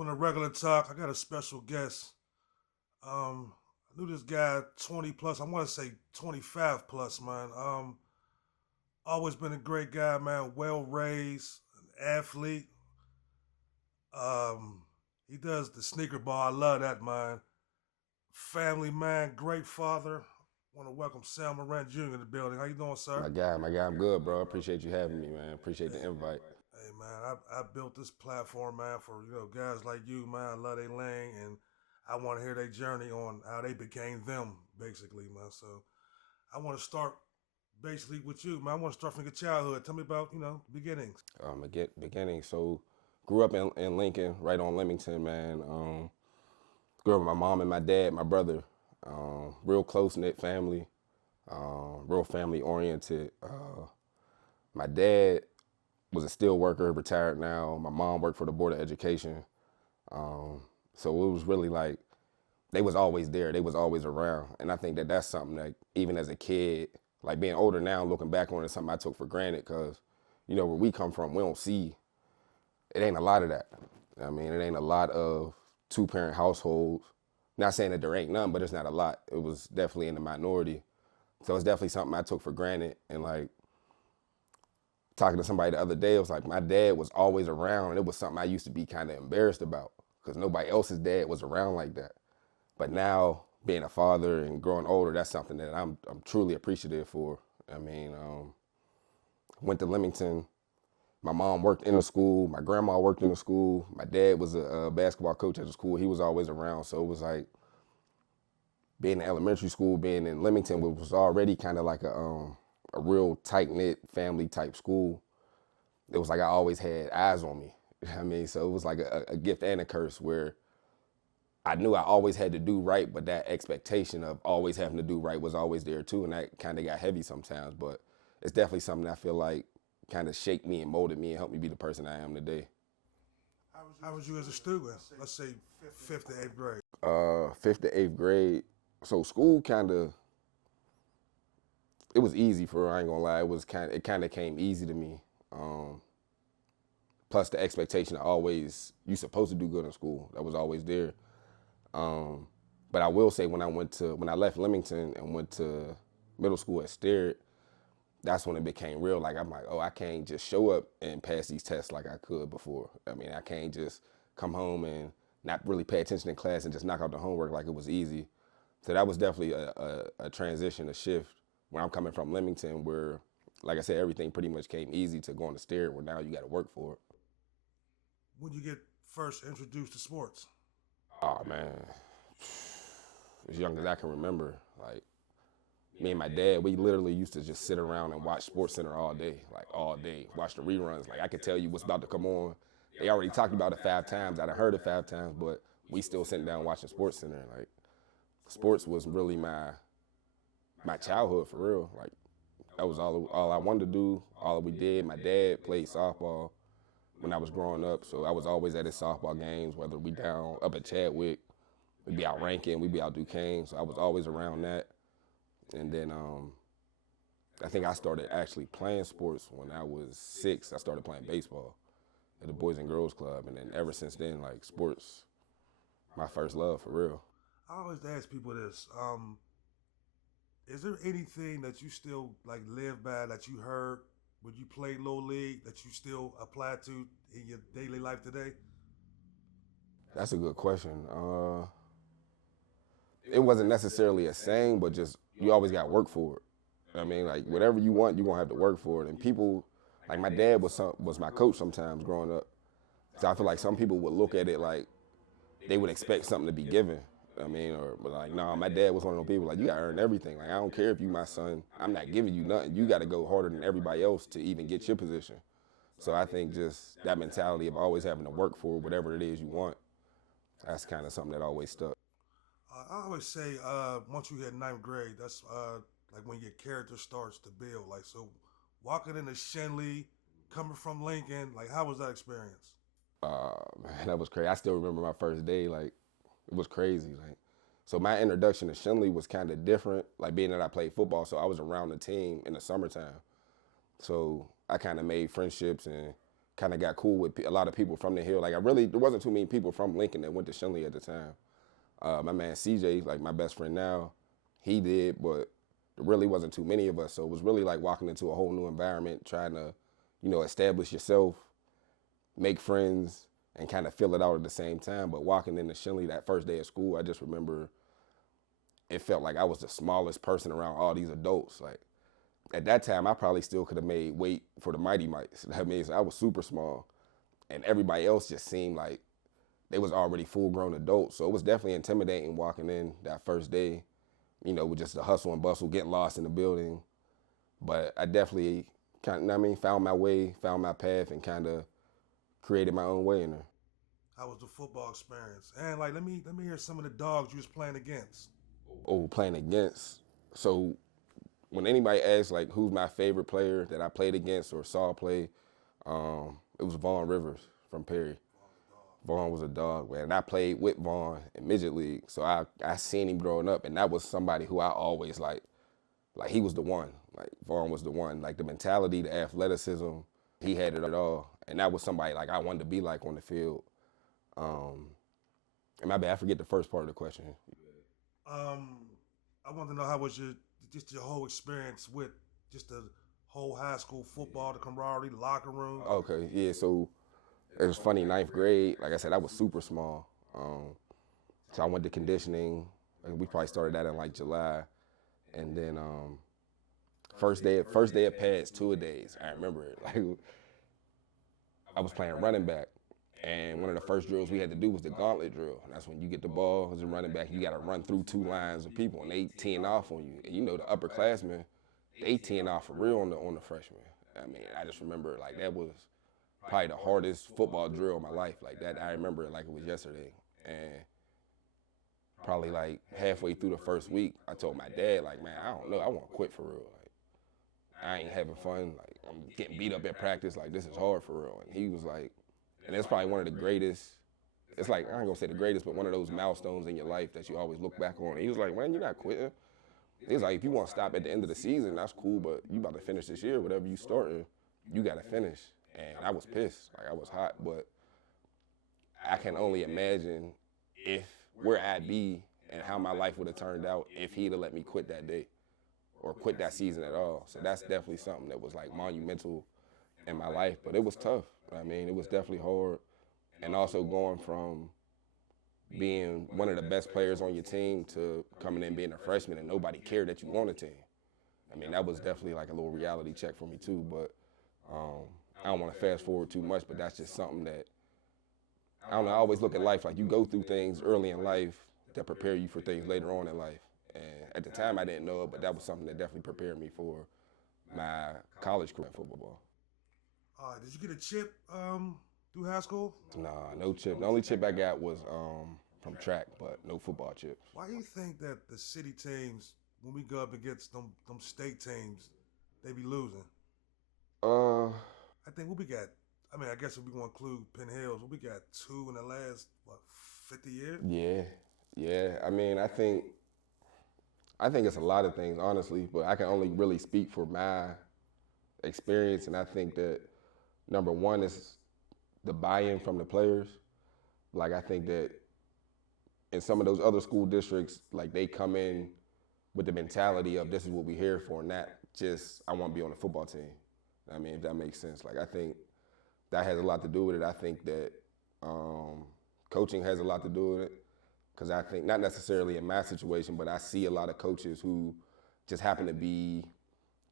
Welcome to Regular Talk. I got a special guest. I knew this guy 20 plus. I want to say 25 plus, man. Always been a great guy, man. Well raised, an athlete. He does the sneaker ball. I love that, man. Family man, great father. Want to welcome Sam Morant Jr. in the building. How you doing, sir? My guy, I'm good, bro. Appreciate you having me, man. Appreciate the invite. Hey, man, I built this platform, man, for guys like you, man. I love their lane, and I want to hear their journey on how they became them, basically, man. So I want to start basically with you, man. I want to start from your childhood. Tell me about beginnings. Beginning. So, grew up in Lincoln, right on Lemington, man. Grew up with my mom and my dad, my brother. Real close knit family. Real family oriented. My dad was a steel worker, retired now. My mom worked for the Board of Education. So it was really like they was always there. They was always around. And I think that that's something that even as a kid, like being older now, looking back on it, something I took for granted because, where we come from, we don't see, it ain't a lot of that. I mean, it ain't a lot of two-parent households. Not saying that there ain't none, but it's not a lot. It was definitely in the minority. So it's definitely something I took for granted. And like talking to somebody the other day, it was like my dad was always around, and it was something I used to be kind of embarrassed about because nobody else's dad was around like that. But now, being a father and growing older, that's something that I'm truly appreciative for. I mean, went to Leamington. My mom worked in the school. My grandma worked in the school. My dad was a basketball coach at the school. He was always around. So it was like being in elementary school, being in Leamington, which was already kind of like a real tight-knit family type school. It was like I always had eyes on me. I mean, so it was like a gift and a curse where I knew I always had to do right, but that expectation of always having to do right was always there too, and that kind of got heavy sometimes. But it's definitely something I feel like kind of shaped me and molded me and helped me be the person I am today. How was you as a student? Let's say fifth to eighth grade. Fifth to eighth grade. So school it was easy for her, I ain't gonna lie. It kind of came easy to me. Plus the expectation of always, you supposed to do good in school. That was always there. But I will say when I left Leamington and went to middle school at Sterrett, that's when it became real. Like I'm like, oh, I can't just show up and pass these tests like I could before. I mean, I can't just come home and not really pay attention in class and just knock out the homework like it was easy. So that was definitely a transition, a shift. Where I'm coming from Leamington, where, like I said, everything pretty much came easy to going to Sterrett, where now you got to work for it. When you get first introduced to sports? Oh man, as young as I can remember, like me and my dad, we literally used to just sit around and watch Sports Center all day, like all day, watch the reruns. Like I could tell you what's about to come on. They already talked about it 5 times. I'd heard it 5 times, but we still sitting down watching Sports Center. Like sports was really my childhood for real. Like that was all I wanted to do, all we did. My dad played softball when I was growing up, so I was always at his softball games, whether we down up at Chadwick, we'd be out Rankin, we'd be out Duquesne, so I was always around that. And then I think I started actually playing sports when I was 6. I started playing baseball at the Boys and Girls Club, and then ever since then, like sports, my first love for real. I always ask people this. Is there anything that you still like live by that you heard when you played Little League that you still apply to in your daily life today? That's a good question. It wasn't necessarily a saying, but just you always got to work for it. I mean, like whatever you want, you're gonna have to work for it. And people, like my dad was my coach sometimes growing up. So I feel like some people would look at it like they would expect something to be given. I mean, but like, no, my dad was one of those people like you gotta earn everything. Like I don't care if you my son, I'm not giving you nothing. You got to go harder than everybody else to even get your position. So I think just that mentality of always having to work for whatever it is you want, that's kind of something that always stuck. I always say once you hit ninth grade, that's like when your character starts to build. Like so, walking into Shenley, coming from Lincoln, like how was that experience? Man, that was crazy. I still remember my first day. Like it was crazy. Like so, my introduction to Shenley was kind of different. Like being that I played football, so I was around the team in the summertime. So I kind of made friendships and kind of got cool with a lot of people from the Hill. Like there wasn't too many people from Lincoln that went to Shenley at the time. My man CJ, like my best friend now, he did, but there really wasn't too many of us. So it was really like walking into a whole new environment, trying to, establish yourself, make friends, and kind of fill it out at the same time. But walking into Shenley that first day of school, I just remember it felt like I was the smallest person around all these adults. Like at that time, I probably still could have made weight for the Mighty Mites. That means I was super small, and everybody else just seemed like they was already full-grown adults. So it was definitely intimidating walking in that first day, with just the hustle and bustle, getting lost in the building. But I definitely found my way, found my path, and kind of created my own way in there. How was the football experience? And like, let me hear some of the dogs you was playing against. Oh, playing against. So when anybody asks like who's my favorite player that I played against or saw play, it was Vaughn Rivers from Perry. Vaughn was a dog, man. And I played with Vaughn in midget league, so I seen him growing up, and that was somebody who I always like he was the one. Like Vaughn was the one. Like the mentality, the athleticism, he had it all, and that was somebody like I wanted to be like on the field. And my bad, I forget the first part of the question. I want to know how was your whole experience with just the whole high school football, the camaraderie, the locker room. Okay, yeah. So it was funny. 9th grade, like I said, I was super small. So I went to conditioning. We probably started that in like July, and then first day of pads, 2-a-days. I remember it. Like I was playing running back. And one of the first drills we had to do was the gauntlet drill. And that's when you get the ball as a running back, you got to run through 2 lines of people, and they teeing off on you. And the upperclassmen, they teeing off for real on the freshmen. I mean, I just remember like that was probably the hardest football drill of my life. Like that, I remember it like it was yesterday. And probably like halfway through the first week, I told my dad, like, man, I don't know, I want to quit for real. Like, I ain't having fun. Like, I'm getting beat up at practice. Like, this is hard for real. And he was like, and it's probably one of the greatest, it's like, I ain't gonna say the greatest, but one of those milestones in your life that you always look back on. And he was like, man, you're not quitting. He was like, if you want to stop at the end of the season, that's cool, but you about to finish this year, whatever you starting, you gotta finish. And I was pissed, like I was hot, but I can only imagine where I'd be and how my life would have turned out if he'd have let me quit that day or quit that season at all. So that's definitely something that was like monumental in my life, but it was tough. I mean, it was definitely hard. And also going from being one of the best players on your team to coming in being a freshman and nobody cared that you were on the team. I mean, that was definitely like a little reality check for me too, but I don't want to fast forward too much, but that's just something that, I don't know, I always look at life like you go through things early in life that prepare you for things later on in life. And at the time I didn't know it, but that was something that definitely prepared me for my college career in football. Did you get a chip through high school? Nah, no chip. The only chip I got was from track, but no football chips. Why do you think that the city teams, when we go up against them state teams, they be losing? I think what we got, I mean, I guess if we want to include Penn Hills, what we got 2 in the last, 50 years? Yeah. I mean, I think it's a lot of things, honestly, but I can only really speak for my experience, and I think that number one is the buy-in from the players. Like, I think that in some of those other school districts, like, they come in with the mentality of this is what we're here for, not just I want to be on the football team. I mean, if that makes sense. Like, I think that has a lot to do with it. I think that coaching has a lot to do with it, because I think, not necessarily in my situation, but I see a lot of coaches who just happen to be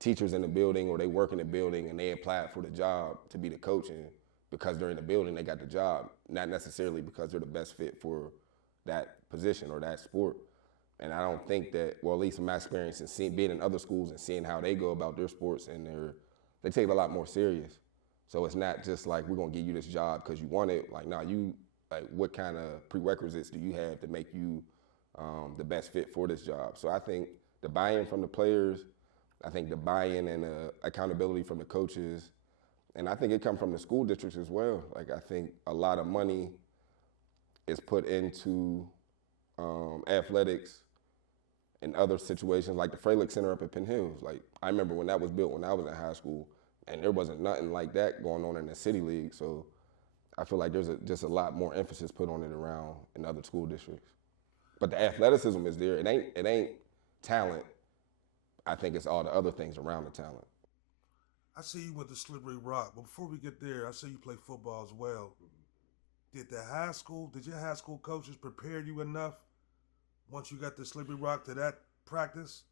teachers in the building, or they work in the building and they applied for the job to be the coach, and because they're in the building they got the job, not necessarily because they're the best fit for that position or that sport. And I don't think that, well, at least in my experience and being in other schools and seeing how they go about their sports, and they take it a lot more serious. So it's not just like, we're gonna give you this job because you want it. Like, no, what kind of prerequisites do you have to make you the best fit for this job? So I think the buy-in from the players, I think the buy-in and accountability from the coaches, and I think it comes from the school districts as well. Like, I think a lot of money is put into athletics and other situations, like the Fralick Center up at Penn Hills. Like, I remember when that was built when I was in high school, and there wasn't nothing like that going on in the city league. So I feel like there's just a lot more emphasis put on it around in other school districts. But the athleticism is there. It ain't talent. I think it's all the other things around the talent. I see you went to Slippery Rock, but before we get there, I see you play football as well. Did your high school coaches prepare you enough once you got to Slippery Rock to that practice?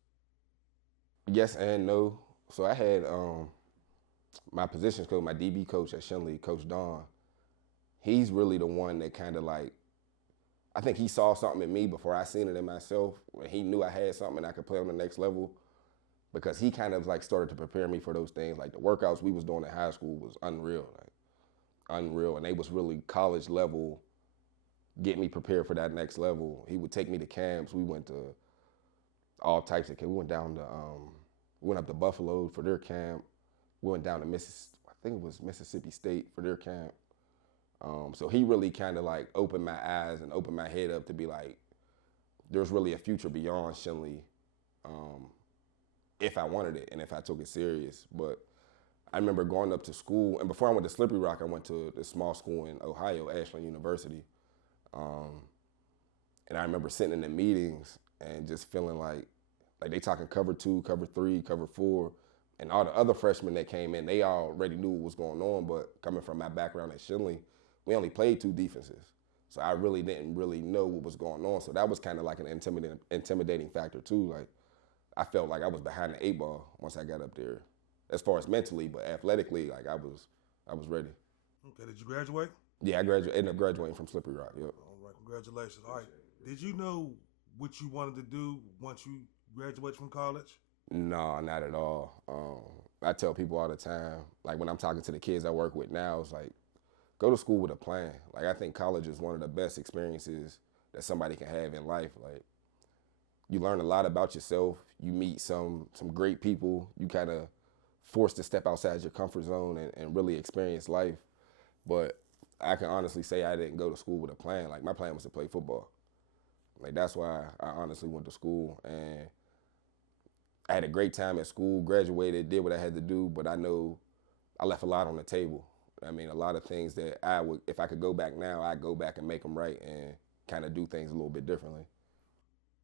Yes and no. So I had my positions coach, my DB coach at Shenley, Coach Don. He's really the one that kind of like, I think he saw something in me before I seen it in myself. When he knew I had something and I could play on the next level, because he kind of like started to prepare me for those things. Like the workouts we was doing in high school was unreal, like unreal, and they was really college level, get me prepared for that next level. He would take me to camps. We went to all types of camps. We went down to, we went up to Buffalo for their camp. We went down to I think it was Mississippi State for their camp. So he really kind of like opened my eyes and opened my head up to be like, there's really a future beyond Shenley, if I wanted it and if I took it serious. But I remember going up to school, and before I went to Slippery Rock, I went to this small school in Ohio, Ashland University. And I remember sitting in the meetings and just feeling like they talking cover 2, cover 3, cover 4, and all the other freshmen that came in, they already knew what was going on. But coming from my background at Shenley, we only played 2 defenses. So I really didn't really know what was going on. So that was kind of like an intimidating factor too. Like I felt like I was behind the 8 ball once I got up there, as far as mentally, but athletically, like I was ready. Okay, did you graduate? Yeah, ended up graduating from Slippery Rock. Yep. All right, congratulations. All right, did you know what you wanted to do once you graduated from college? No, not at all. I tell people all the time, like when I'm talking to the kids I work with now, it's like, go to school with a plan. Like I think college is one of the best experiences that somebody can have in life. Like you learn a lot about yourself. You meet some great people. You kind of forced to step outside your comfort zone and really experience life. But I can honestly say I didn't go to school with a plan. Like my plan was to play football. Like that's why I honestly went to school, and I had a great time at school, graduated, did what I had to do, but I know I left a lot on the table. I mean, a lot of things that I would, if I could go back now, I'd go back and make them right and kind of do things a little bit differently.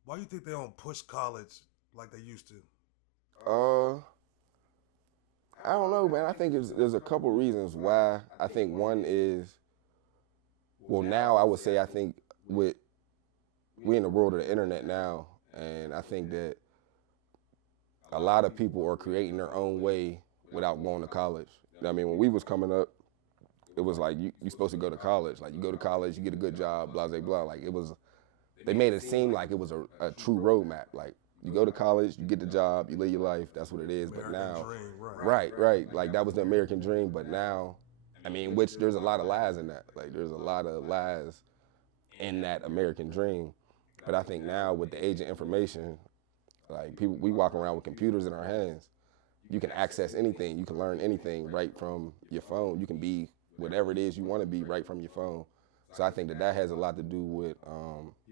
Why do you think they don't push college like they used to? I don't know, man. I think there's a couple reasons why. I think one is, well, now I would say I think we in the world of the internet now, and I think that a lot of people are creating their own way without going to college. I mean, when we was coming up, it was like you're supposed to go to college. Like you go to college, you get a good job, blah, blah, blah. Like it was, they made it seem like it was a true roadmap. Like you go to college, you get the job, you live your life, that's what it is. American But now, dream, right. Like that was the American dream. But now, I mean, which there's a lot of lies in that. Like there's a lot of lies in that American dream. But I think now with the age of information, like people, we walk around with computers in our hands. You can access anything. You can learn anything right from your phone. You can be whatever it is you want to be right from your phone. So I think that has a lot to do with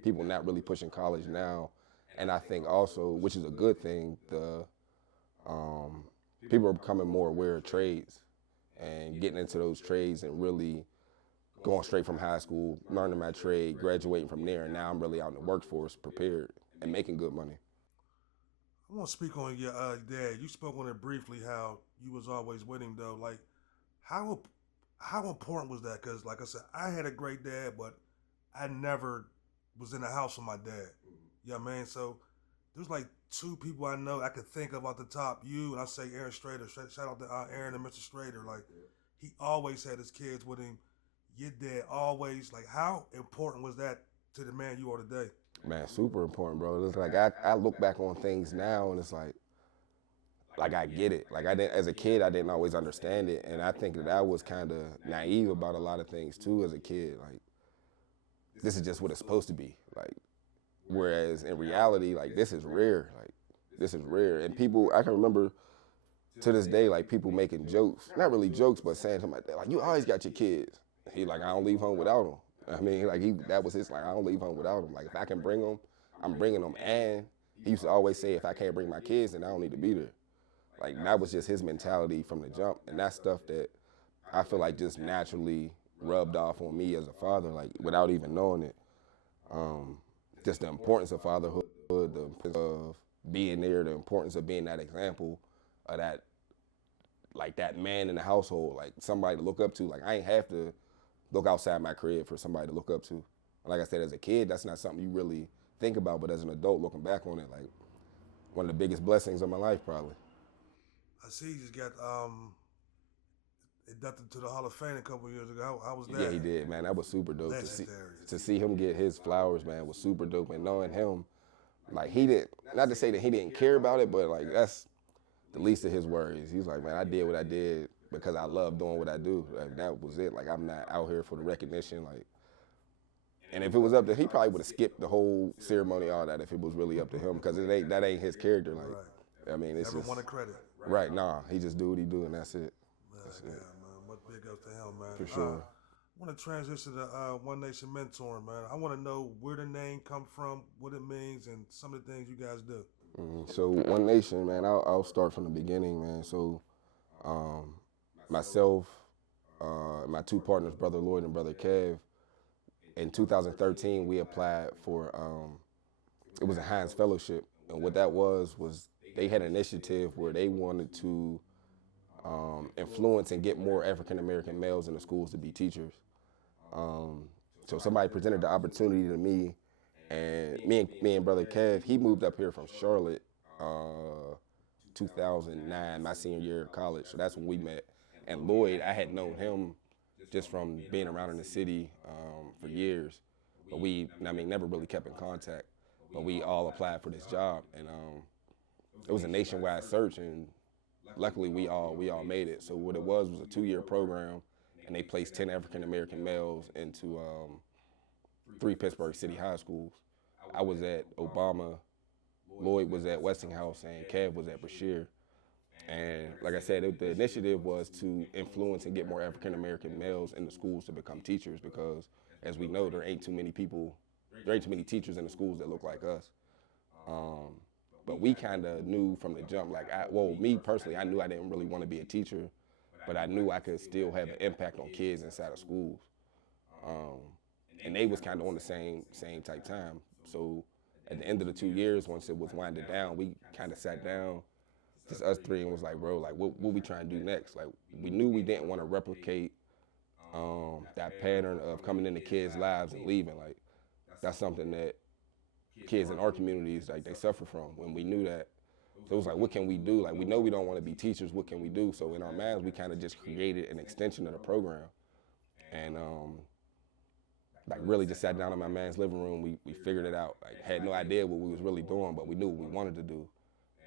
people not really pushing college now. And I think also, which is a good thing, the people are becoming more aware of trades and getting into those trades and really going straight from high school, learning my trade, graduating from there, and now I'm really out in the workforce, prepared and making good money. I want to speak on your dad. You spoke on it briefly, how you was always winning though. Like, how important was that? Because like I said, I had a great dad, but I never was in the house with my dad. You know what I mean? So there's like 2 people I know I could think of off the top. You, and I say Aaron Strader. Shout out to Aaron and Mr. Strader. Like, he always had his kids with him. Your dad always, like, how important was that to the man you are today? Man, super important, bro. It's like I look back on things now, and it's like I get it. Like I didn't, as a kid, I didn't always understand it, and I think that I was kind of naive about a lot of things too as a kid. Like this is just what it's supposed to be. Like whereas in reality, like this is rare. Like this is rare, and people, I can remember to this day, like people making jokes, not really jokes, but saying to my dad, like you always got your kids. He like, I don't leave home without them. I mean, like that was his, like, I don't leave home without them. Like if I can bring them, I'm bringing them. And he used to always say, if I can't bring my kids, then I don't need to be there. Like that was just his mentality from the jump, and that's stuff that I feel like just naturally rubbed off on me as a father, like without even knowing it. Um, just the importance of fatherhood, the importance of being there, the importance of being that example of that, like that man in the household, like somebody to look up to. Like I ain't have to look outside my crib for somebody to look up to. Like I said, as a kid, that's not something you really think about, but as an adult looking back on it, like one of the biggest blessings of my life probably. I see you just got inducted to the Hall of Fame a couple years ago. How was Yeah, that? he did, man. That was super dope Legendary. to see him get his flowers, man, was super dope. And knowing him, like he didn't, not to say that he didn't care about it, but like that's the least of his worries. He's like, man, I did what I did because I love doing what I do. Like that was it. Like I'm not out here for the recognition. Like, and if it was up to, he probably would have skipped the whole ceremony, all that, if it was really up to him, because that ain't his character. Like, Right. I mean, it's Never just wanted credit. right. Nah, he just do what he do, and that's it. That's Yeah, it. man. Much big up to him, man. For sure. I want to transition to One Nation Mentoring, man. I want to know where the name come from, what it means, and some of the things you guys do. So One Nation, man. I'll start from the beginning, man. So um, myself, my two partners, Brother Lloyd and Brother Kev, in 2013 we applied for it was a Heinz Fellowship, and what that was they had an initiative where they wanted to influence and get more African American males in the schools to be teachers. So somebody presented the opportunity to me, and me and Brother Kev, he moved up here from Charlotte, 2009, my senior year of college. So that's when we met. And Lloyd, I had known him just from being around in the city for years, but never really kept in contact. But we all applied for this job, and it was a nationwide search, and luckily we all made it. So what it was a 2-year program, and they placed 10 African American males into 3 Pittsburgh City high schools. I was at Obama, Lloyd was at Westinghouse, and Kev was at Brashear. And like I said, the initiative was to influence and get more African American males in the schools to become teachers, because as we know, there ain't too many teachers in the schools that look like us. But we kind of knew from the jump, like, me personally, I knew I didn't really want to be a teacher, but I knew I could still have an impact on kids inside of schools. And they was kind of on the same type time. So at the end of the 2 years, once it was winding down, we kind of sat down, just us three, and was like, bro, like, what we trying to do next? Like, we knew we didn't want to replicate that pattern of coming into kids' lives and leaving. Like, that's something that kids in our communities, like, they suffer from. When we knew that, so it was like, what can we do? Like, we know we don't want to be teachers. What can we do? So in our minds, we kind of just created an extension of the program, and like really just sat down in my man's living room. We figured it out. Like, had no idea what we was really doing, but we knew what we wanted to do.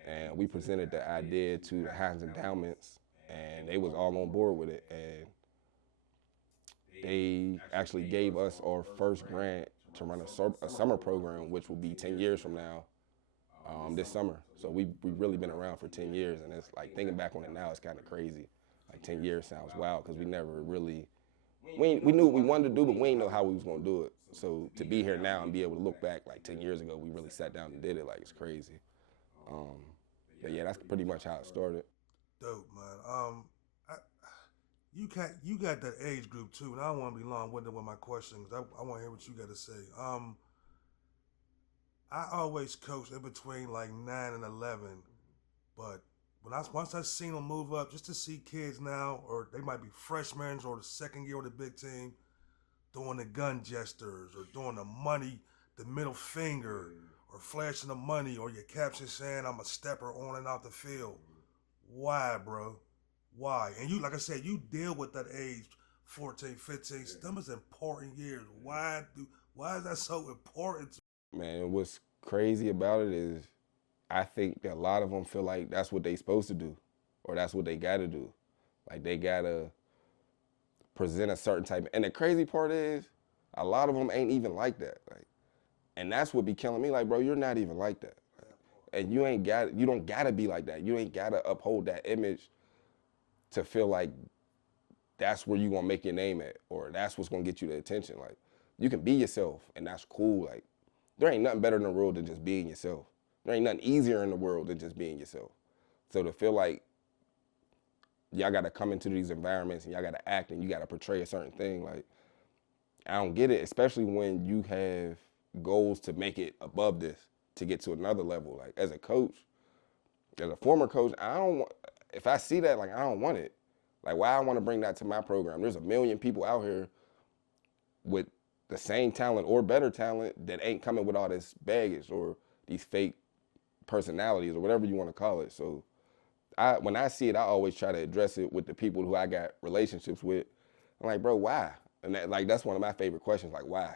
And we presented the idea to the Heinz Endowments, and they was all on board with it. And they actually gave us our first grant to run a summer program, which will be 10 years from now, this summer. So we've really been around for 10 years, and it's like, thinking back on it now, it's kind of crazy. Like, 10 years sounds wild, because we never really, we knew what we wanted to do, but we didn't know how we was gonna do it. So to be here now and be able to look back, like 10 years ago, we really sat down and did it, like, it's crazy. But yeah, that's pretty much how it started. Dope, man. You got that age group too, and I don't want to be long-winded with my questions. I want to hear what you got to say. I always coach in between like 9 and 11, but once I seen them move up, just to see kids now, or they might be freshmen or the second year of the big team, doing the gun gestures or doing the money, the middle finger, or flashing the money, or your caption saying I'm a stepper on and out the field. Why, bro? Why? And you, like I said, you deal with that age, 14, 15. Them is important years. Why is that so important? Man, what's crazy about it is I think that a lot of them feel like that's what they supposed to do, or that's what they gotta do. Like, they gotta present a certain type. And the crazy part is, a lot of them ain't even like that. Like, and that's what be killing me. Like, bro, you're not even like that. And you don't gotta be like that. You ain't gotta uphold that image to feel like that's where you gonna make your name at, or that's what's gonna get you the attention. Like, you can be yourself, and that's cool. Like, there ain't nothing better in the world than just being yourself. There ain't nothing easier in the world than just being yourself. So to feel like y'all got to come into these environments and y'all got to act and you got to portray a certain thing, like I don't get it, especially when you have goals to make it above this, to get to another level. Like as a coach, as a former coach, I don't want, if I see that, like I don't want it. Like why I want to bring that to my program? There's a million people out here with the same talent or better talent that ain't coming with all this baggage or these fake personalities or whatever you want to call it. So when I see it, I always try to address it with the people who I got relationships with. I'm like, bro, why? And that's one of my favorite questions, like why?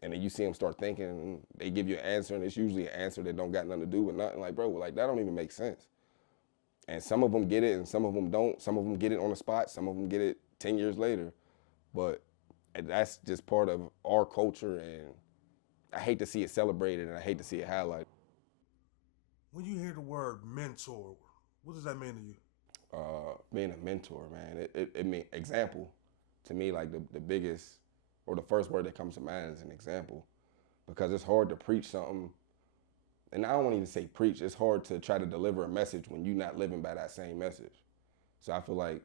And then you see them start thinking, and they give you an answer, and it's usually an answer that don't got nothing to do with nothing. Like, bro, like that don't even make sense. And some of them get it, and some of them don't. Some of them get it on the spot. Some of them get it 10 years later. But that's just part of our culture, and I hate to see it celebrated, and I hate to see it highlighted. When you hear the word mentor, what does that mean to you? Being a mentor, man, it mean example. To me, like the biggest or the first word that comes to mind is an example, because it's hard to preach something, and I don't want to even say preach. It's hard to try to deliver a message when you're not living by that same message. So I feel like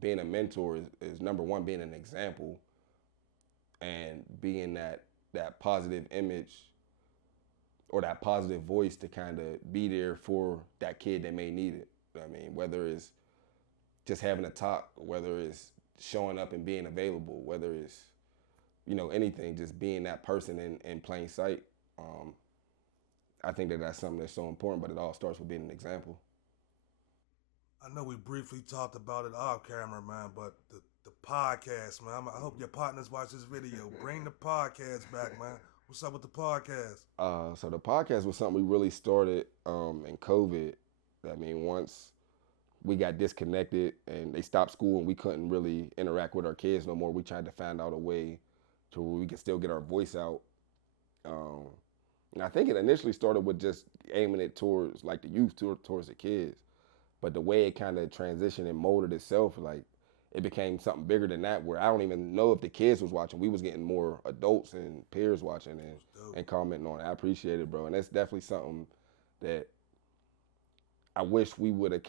being a mentor is number one, being an example and being that positive image or that positive voice to kind of be there for that kid that may need it. I mean, whether it's just having a talk, whether it's showing up and being available, whether it's, anything, just being that person in plain sight. I think that's something that's so important, but it all starts with being an example. I know we briefly talked about it off camera, man, but the podcast, man. I hope your partners watch this video. Bring the podcast back, man. What's up with the podcast? So the podcast was something we really started in COVID. I mean, once we got disconnected and they stopped school and we couldn't really interact with our kids no more, we tried to find out a way to where we could still get our voice out. And I think it initially started with just aiming it towards like the youth, towards the kids. But the way it kind of transitioned and molded itself, like it became something bigger than that, where I don't even know if the kids was watching. We was getting more adults and peers watching and commenting on it. I appreciate it, bro. And that's definitely something that I wish we would have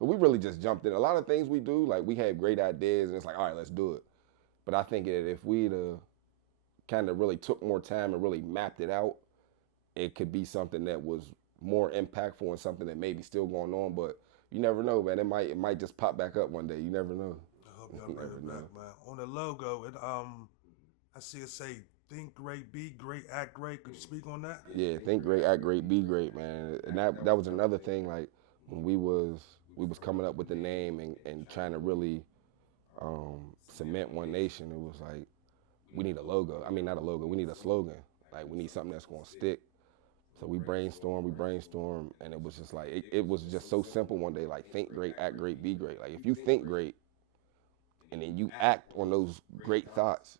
we really just jumped in. A lot of things we do, like we had great ideas and it's like, all right, let's do it. But I think that if we'd kind of really took more time and really mapped it out, it could be something that was more impactful and something that may be still going on. But you never know, man. It might just pop back up one day. You never know. I hope y'all bring it back, man. On the logo, I see it say "Think great, be great, act great." Could you speak on that? Yeah, think great, act great, be great, man. And that was another thing. Like when we was coming up with the name and trying to really cement One Nation, it was like we need a logo. I mean, not a logo. We need a slogan. Like we need something that's gonna stick. So we brainstormed, and it was just like, it was just so simple one day, like think great, act great, be great. Like if you think great and then you act on those great thoughts,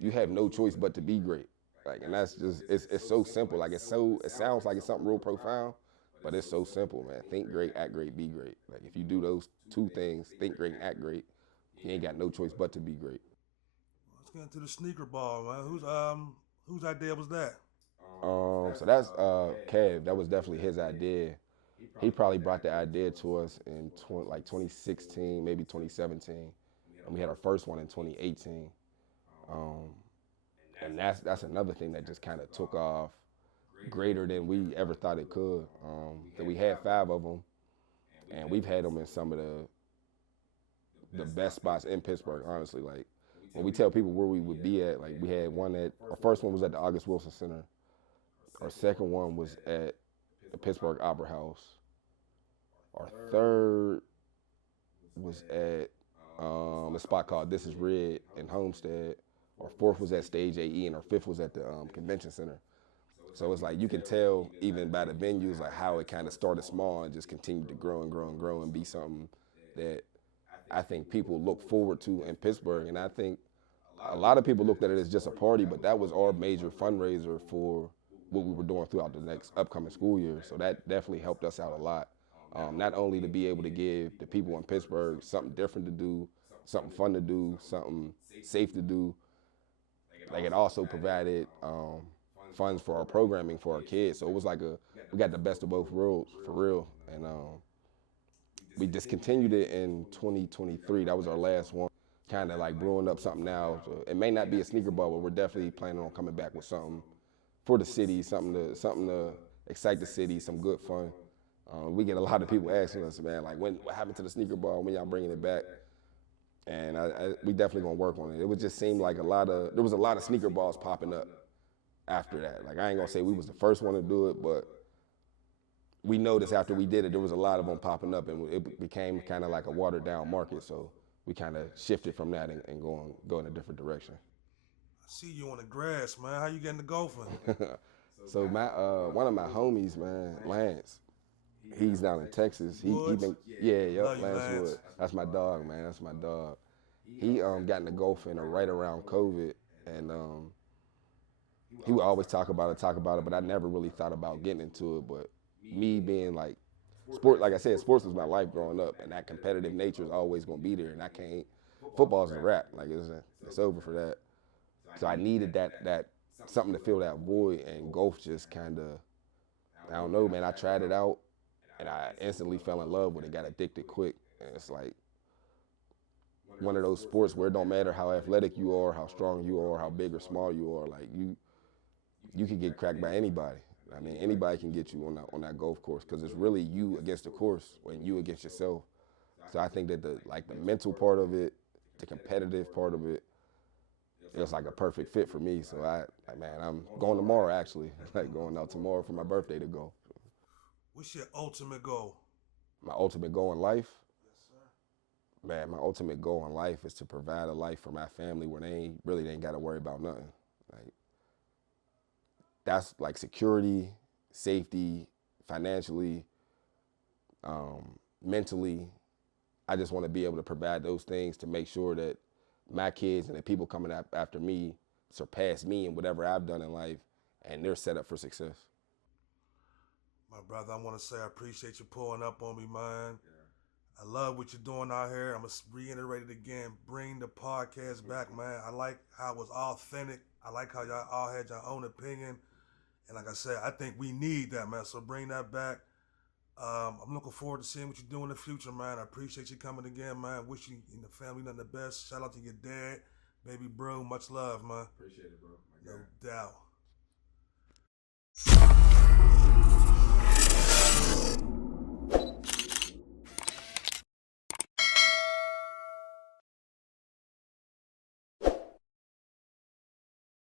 you have no choice but to be great. Like, and that's just, it's so simple. Like it sounds like it's something real profound, but it's so simple, man. Think great, act great, be great. Like if you do those two things, think great and act great, you ain't got no choice but to be great. Let's get into the sneaker ball, man. Whose idea was that? So that's Kev. That was definitely his idea. He probably brought the idea to us in 2016, maybe 2017, and we had our first one in 2018. And that's another thing that just kind of took off greater than we ever thought it could. That we had 5 of them, and we've had them in some of the best spots in Pittsburgh. Honestly, like when we tell people where we would be at, like we had one our first one was at the August Wilson Center. Our second one was at the Pittsburgh Opera House. Our third was at a spot called This Is Red in Homestead. Our fourth was at Stage AE, and our fifth was at the Convention Center. So it's like you can tell even by the venues like how it kind of started small and just continued to grow and grow and grow and be something that I think people look forward to in Pittsburgh. And I think a lot of people looked at it as just a party, but that was our major fundraiser for what we were doing throughout the next upcoming school year. So that definitely helped us out a lot. Not only to be able to give the people in Pittsburgh something different to do, something fun to do, something safe to do, like it also provided funds for our programming for our kids. So it was like we got the best of both worlds for real. And we discontinued it in 2023. That was our last one. Kind of like brewing up something now. So it may not be a sneaker ball, but we're definitely planning on coming back with something for the city, something to excite the city, some good fun. We get a lot of people asking us, man, like, what happened to the sneaker ball? When y'all bringing it back? And we definitely gonna work on it. It would just seem like there was a lot of sneaker balls popping up after that. Like, I ain't gonna say we was the first one to do it, but we noticed after we did it, there was a lot of them popping up, and it became kind of like a watered down market. So we kind of shifted from that and go in a different direction. I see you on the grass, man. How you getting to golfing? So one of my homies, man, Lance, he's down in Texas. He been Love you, Lance Wood. That's my dog, man. That's my dog. He got into golfing right around COVID, and he would always talk about it, but I never really thought about getting into it. But me being like sport, like I said, sports was my life growing up, and that competitive nature is always gonna be there. And I can't. Football's a wrap. Like it's over for that. So I needed that something to fill that void, and golf just kind of, I don't know, man. I tried it out, and I instantly fell in love with it. Got addicted quick, and it's like one of those sports where it don't matter how athletic you are, how strong you are, how big or small you are. Like you can get cracked by anybody. I mean, anybody can get you on that golf course, because it's really you against the course and you against yourself. So I think that the mental part of it, the competitive part of it, it's like a perfect fit for me. So I'm going tomorrow actually, like going out tomorrow for my birthday to go. What's your ultimate goal? My ultimate goal in life? Yes, sir. Man, my ultimate goal in life is to provide a life for my family where they ain't got to worry about nothing. Like, that's like security, safety, financially, mentally. I just want to be able to provide those things to make sure that my kids and the people coming up after me surpass me in whatever I've done in life, and they're set up for success. My brother, I want to say I appreciate you pulling up on me, man. I love what you're doing out here. I'm going to reiterate it again. Bring the podcast back, man. I like how it was authentic. I like how y'all all had your own opinion. And like I said, I think we need that, man. So bring that back. I'm looking forward to seeing what you do in the future, man. I appreciate you coming again, man. Wish you and the family nothing the best. Shout out to your dad, baby bro. Much love, man. Appreciate it, bro. No doubt.